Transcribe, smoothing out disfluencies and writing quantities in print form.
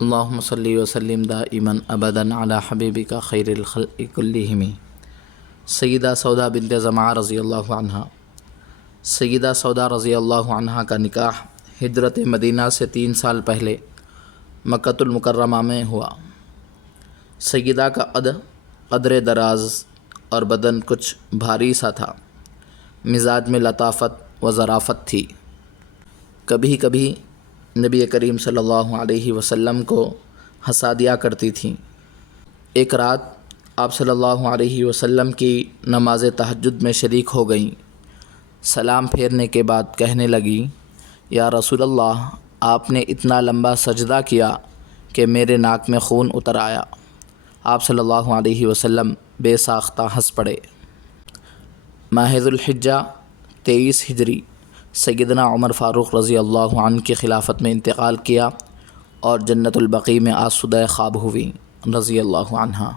اللہم صلی وسلم دائما ابدا علی حبیبک خیر الخلق کلہم۔ سیدہ سودا بنت زمعہ رضی اللہ عنہ۔ سیدہ سودا رضی اللہ عنہ کا نکاح ہجرت مدینہ سے 3 سال پہلے مکۃ المکرمہ میں ہوا۔ سیدہ کا قدر دراز اور بدن کچھ بھاری سا تھا، مزاج میں لطافت و ظرافت تھی۔ کبھی کبھی نبی کریم صلی اللہ علیہ وسلم کو ہنسا دیا کرتی تھیں۔ ایک رات آپ صلی اللہ علیہ وسلم کی نماز تہجد میں شریک ہو گئیں۔ سلام پھیرنے کے بعد کہنے لگیں، یا رسول اللہ، آپ نے اتنا لمبا سجدہ کیا کہ میرے ناک میں خون اتر آیا۔ آپ صلی اللہ علیہ وسلم بے ساختہ ہنس پڑے۔ ماہ ذو الحجہ 23 ہجری سیدنا عمر فاروق رضی اللہ عنہ کی خلافت میں انتقال کیا اور جنت البقیع میں آسودۂ خواب ہوئیں رضی اللہ عنہ۔